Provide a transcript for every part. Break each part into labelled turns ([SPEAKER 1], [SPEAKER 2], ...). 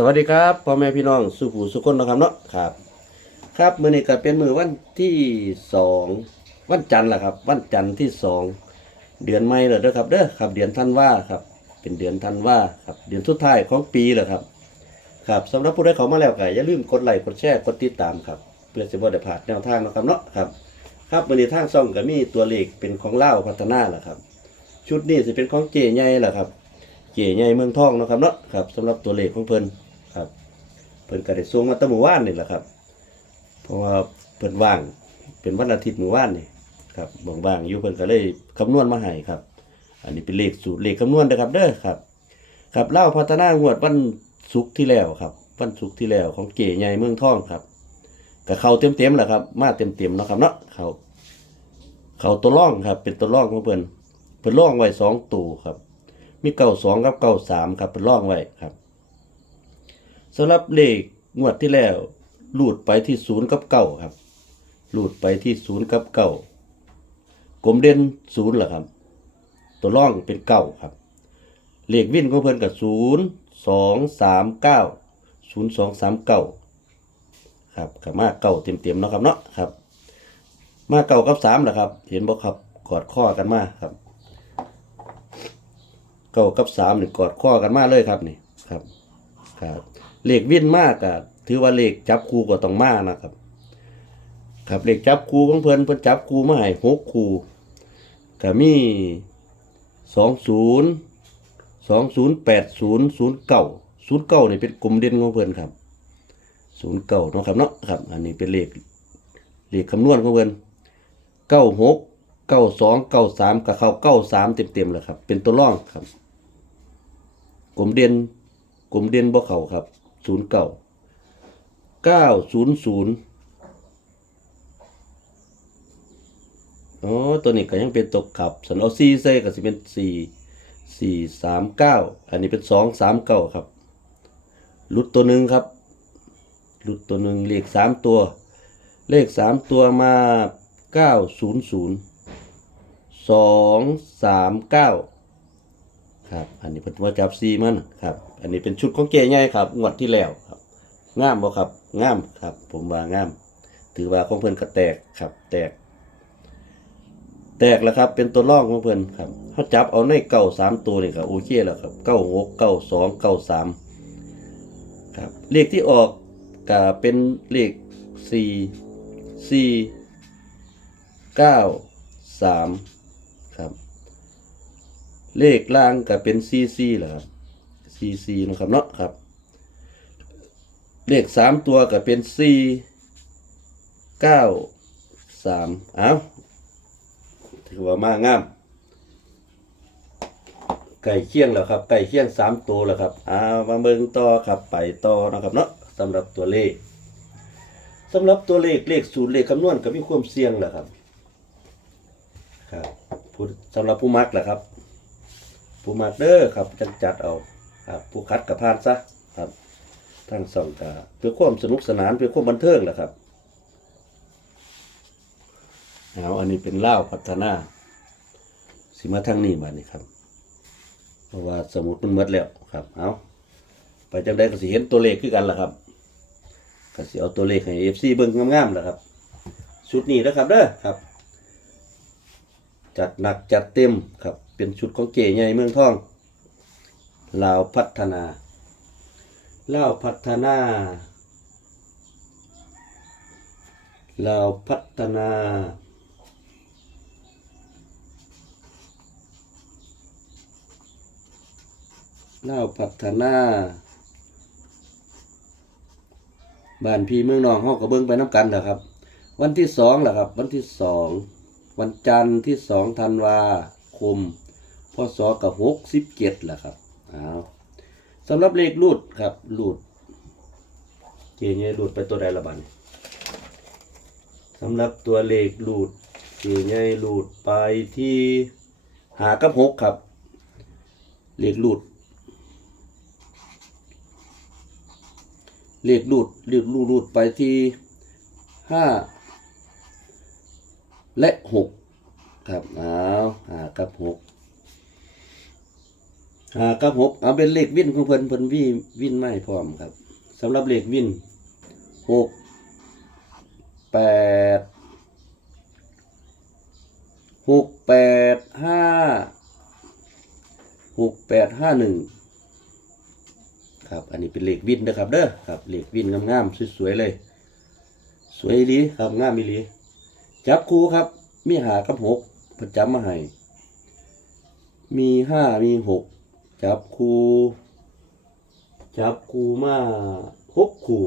[SPEAKER 1] สวัสดีครับพ่อแม่พี่น้องสุผู้สุคนนะครับเนาะครับ ครับมื้อนี้ก็เป็นมือวันที่สองวันจันทร์แหละครับ วันจันทร์ที่สองเดือนใหม่แล้วเด้อครับเด้อครับ เดือนธันวาครับ เป็นเดือนธันวาครับ เดือนสุดท้ายของปีแล้วครับ ครับสำหรับผู้ใดเขามาแล้วก็อย่าลืมกดไลค์กดแชร์กดติดตามครับ เพื่อจะบ่ได้พลาดแนวทางนะครับเนาะครับ ครับมื้อนี้ทางช่องก็มีตัวเลขเป็นของเล่าพัฒนาแหละครับ ชุดนี้สิเป็นของเจใหญ่แหละครับ เจใหญ่เมืองทองนะครับเนาะครับสำหรับตัวเลขของเพิ่น เพิ่นก็ได้ส่งมาตั้งมื้อวานนี่แหละครับ เพราะว่าเพิ่นว่างเป็นวันอาทิตย์มื้อวานนี่ครับว่างๆอยู่เพิ่นก็เลยคำนวณมาให้ครับ อันนี้เป็นเลขสูตรเลขคำนวณนะครับเด้อครับ ครับเล่าพัฒนางวดวันศุกร์ที่แล้วครับ วันศุกร์ที่แล้วของเก๋ใหญ่เมืองทองครับก็เข้าเต็มๆแหละครับ มาเต็มๆเนาะครับเนาะเข้าเข้าตัวร่องครับ เป็นตัวร่องของเพิ่นเพิ่นร่องไว้สองตัวครับ มีเก้าสองกับเก้าสามครับเป็นร่องไว้ครับ สำหรับเลขงวดที่แล้วหลุดไปที่ศูนย์กับเก้าครับหลุดไปที่ศูนย์กับเก้ากลมเด่นศูนย์เหรอครับ ตัวร่องเป็นเก้าครับ เลขวิ่นของเพิ่อนกับศูนย์สองสามเก้าศูนย์สองสามเก้าครับกับมาเก้าเต็มๆเนาะครับเนาะครับ มาเก้ากับสามแหละครับ เห็นบ่ครับกอดข้อกันมาครับเก้ากับสามนี่กอดข้อกันมาเลยครับนี่ครับครับ เลขวิ่นมากอะถือว่าเลขจับคู่ก็ต้องมานะครับ ครับเลขจับคูของเพิ่นเพิ่นจับคูมาให้หกคูก็มีสองศูนย์สองศูนย์แปดศูนย์ศูนย์เก้าศูนย์เก้านี่เป็นกลุ่มเด่นของเพิ่นครับศูนย์เก้าเนาะครับเนาะครับ อันนี้เป็นเลขเลขคำนวณของเพิ่นเก้าหกเก้าสองเก้าสามกับเข้าเก้าสามเต็มๆเลยครับ เป็นตัวร่องครับ กลมเด่นกลมเด่นบ่เขาครับ ศูนย์เก้าเก้าศูนย์ศูนย์อ๋อตัวนี้ก็ยังเป็นตกขับสันเอาซีใส่ก็สิเป็นสี่สี่สามเก้าอันนี้เป็นสองสามเก้าครับลุดตัวหนึ่งครับลุดตัวหนึ่งเลขสามตัว เลขสามตัวมาเก้าศูนย์ศูนย์สองสามเก้าครับ อันนี้เป็นว่าจับซีมันครับ อันนี้เป็นชุดของเก๋ใหญ่ครับงวดที่แล้วครับงามบ่ครับงามครับ ผมว่างาม ถือว่าของเพิ่นก็แตกครับ แตก แตกแล้วครับ เป็นตัวร่องของเพิ่นครับเขาจับเอาในเก้าสามตัวนี่ครับโอเคแล้วครับเก้าหกเก้าสองเก้าสามครับเลขที่ออกก็เป็นเลขสี่สี่เก้าสามครับ เลขล่างก็เป็นซีซีแหละครับ ซีซีนะครับเนาะครับ เลขสามตัวก็เป็นซีเก้าสามอ้าวถือว่ามากงามไก่เคียงแล้วครับ ไก่เคียงสามตัวแล้วครับอ้าวมาเบิ่งต่อครับไปต่อนะครับเนาะสำหรับตัวเลขสำหรับตัวเลขเลขสูตรเลขคำนวณก็มีความเสี่ยงแหละครับครับสำหรับผู้มักแหละครับ ผู้มักเด้อครับจังจัดเอา ครับผู้คัดกับพานซะครับทั้งสองกาเพื่อความสนุกสนานเพื่อความบันเทิงแหละครับเอาอันนี้เป็นเล่าพัฒนา สิมาทางนี้มานี่ครับ เพราะว่าสมุดมันมดแล้วครับ เอาไปจังได้ก็สิเห็นตัวเลขคือกันล่ะครับก็สิเอาตัวเลขให้ FC เบิ่งงามๆล่ะครับชุดนี้นะครับเด้อครับ จัดหนักจัดเต็มครับ เป็นชุดของเก๋ใหญ่เมืองทอง ลาวพัฒนาลาวพัฒนาลาวพัฒนาลาวพัฒนาบ้านพี่เมืองนองเฮาก็เบิ่งไปน้ำกันแหละครับ วันที่สองแหละครับ วันที่สองวันจันทร์ที่สองธันวาคมพศกับหกสิบเจ็ดแหละครับ เอาสำหรับเลขรูดครับรูดเจเงี้ยรูดไปตัวใดละบันสำหรับตัวเลขรูดเจเงี้ยรูดไปที่หากับหกครับ เลขรูดเลขรูดเลขรูดรูดไปที่ห้าและหกครับเอาหากับหก หากับหกเอาเป็นเลขวินของเพิ่นเพิ่นวิวินไม่พร้อมครับสำหรับเลขวินหกแปดหกแปดห้าหกแปดห้าหนึ่งครับ อันนี้เป็นเลขวินนะครับเด้อครับเลขวินงามๆสวยๆเลย สวยอีครับงามอีหลีจับคู่ครับ มีหากับหกเพิ่นจับมาให้มีห้ามีหก จับคูจับคูมาหกคู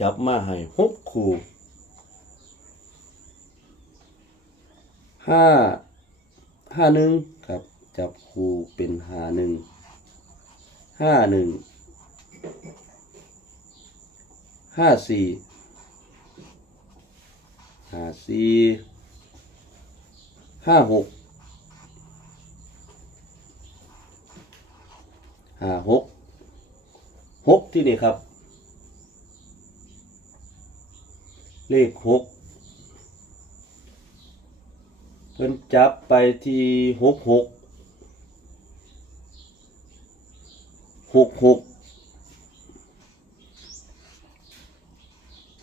[SPEAKER 1] จับมาให้หกคูห้าห้าหนึ่งครับ จับคูเป็นห้าหนึ่งห้าหนึ่งห้าสี่ห้าสี่ห้าหก ห้าหกหกที่นี่ครับ เลขหกเพิ่นจับไปที่หกหกหกหก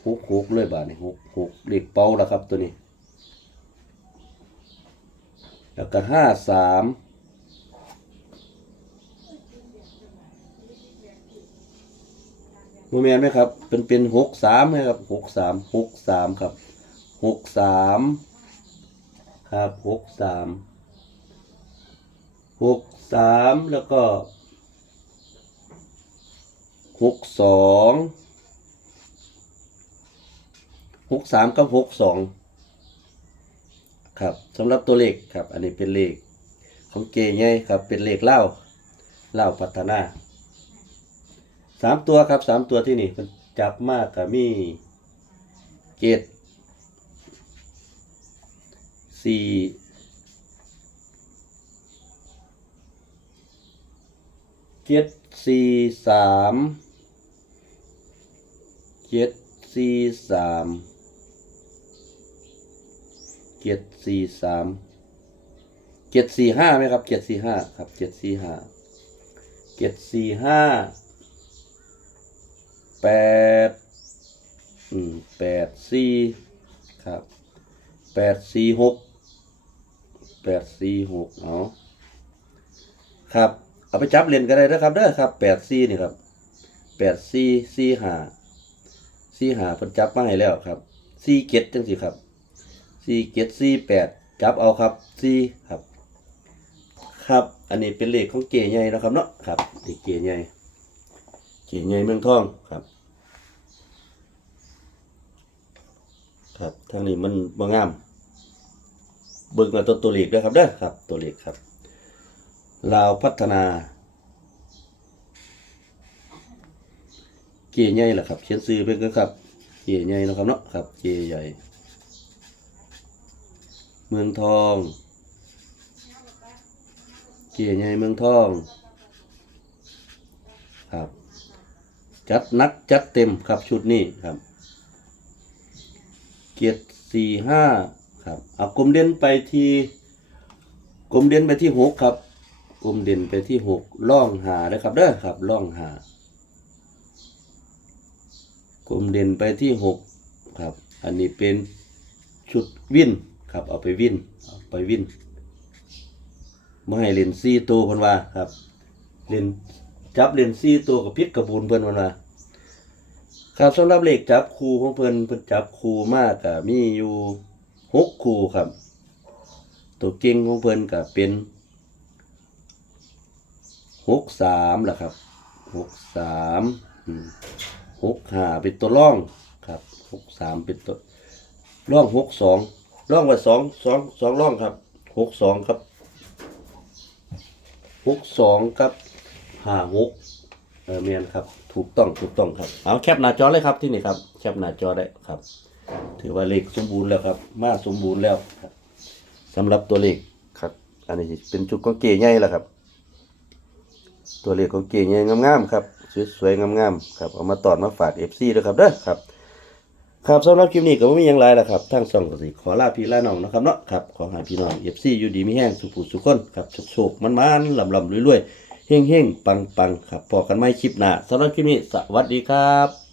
[SPEAKER 1] หกหกเลยบาทนี่หกหกเลขเป้าแล้วครับตัวนี้ แล้วก็ห้าสาม โมเมนไหมครับ เป็นเป็นหกสามนะครับหกสามหกสามครับหกสามครับหกสามหกสามแล้วก็หกสองหกสามกับหกสองครับสำหรับตัวเลขครับ อันนี้เป็นเลขของเกย์ไงครับ เป็นเลขเล่าเล่าพัฒนา สามตัวครับสามตัวที่นี่มันจับมากกับมีเจ็ดสี่เจ็ดสี่สามเจ็ดสี่สามเจ็ดสี่สามเจ็ดสี่ห้าไหมครับเจ็ดสี่ห้าครับเจ็ดสี่ห้าเจ็ดสี่ห้า แปดอืมแปดสี่ครับแปดสี่หกแปดสี่หกเอาครับ เอาไปจับเล่นก็ได้นะครับเด้อครับแปดสี่นี่ครับแปดสี่สี่หาสี่หาเพิ่นจับมาให้แล้วครับสี่เจ็ดจังสิครับสี่เจ็ดสี่แปดจับเอาครับสี่ครับ ครับ อันนี้เป็นเลขของเก๋ใหญ่นะครับเนาะครับเลขเก๋ใหญ่เขียนใหญ่เมืองทองครับ ครับทางนี้มันบ่งาม เบิ่งมาตัวตัวเลขด้วยครับเด้อครับ ตัวเลขครับลาวพัฒนา เกียใหญ่ล่ะครับเขียนซื้อเป็นก็ครับ เกียใหญ่เนาะครับเนาะครับ เกียใหญ่ เมืองทอง เกียใหญ่เมืองทอง ครับ จัดนักจัดเต็มครับชุดนี้ครับ เกียรติสี่ห้าครับเอากลมเด่นไปที่กลมเด่นไปที่หกครับกลมเด่นไปที่หกล่องหาได้ครับเด้อครับล่องหากลมเด่นไปที่หกครับ อันนี้เป็นชุดวินครับเอาไปวินเอาไปวินไม่ให้เลนซี่ตัวเพันว่าครับเลนจับเลนซี่ตัวกับพิษกระบูนเพิ่นวันละ ครับสำหรับเลขจับคูของเพิ่นเพิ่นจับคูมากกับมีอยู่หกคูครับ ตัวเก่งของเพิ่นก็เป็นหกสามล่ะครับหกสามหกห้าเป็นตัวร่องครับหกสามเป็นตัวร่องหกสองร่องไว้สองสองสองร่องครับหกสองครับหกสองครับห้าหกเออเมียนครับ ถูกต้องถูกต้องครับเอาแคปหน้าจอเลยครับที่นี่ครับแคปหน้าจอได้ครับ ถือว่าเลขสมบูรณ์แล้วครับ มาสมบูรณ์แล้วครับสำหรับตัวเลขครับ อันนี้เป็นจุดก็เก๋ใหญ่แล้วครับ ตัวเลขก็เก๋ใหญ่งามๆครับสวยๆงามๆครับเอามาตอดมาฝากเอฟซีด้วยครับเด้อครับครับสำหรับคลิปนี้ก็ไม่มีอย่างไรละครับทั้งสองก็สิขอลาพี่ลาน้องนะครับเนาะครับขอหาพี่น้องเอฟซีอยู่ดีไม่แห้งสุขุสุขคนครับโชคๆมันๆลำๆรวยๆ เฮ้งเฮ้งปังปังครับพอกันไม่คลิปหน้าสำหรับคลิปนี้สวัสดีครับ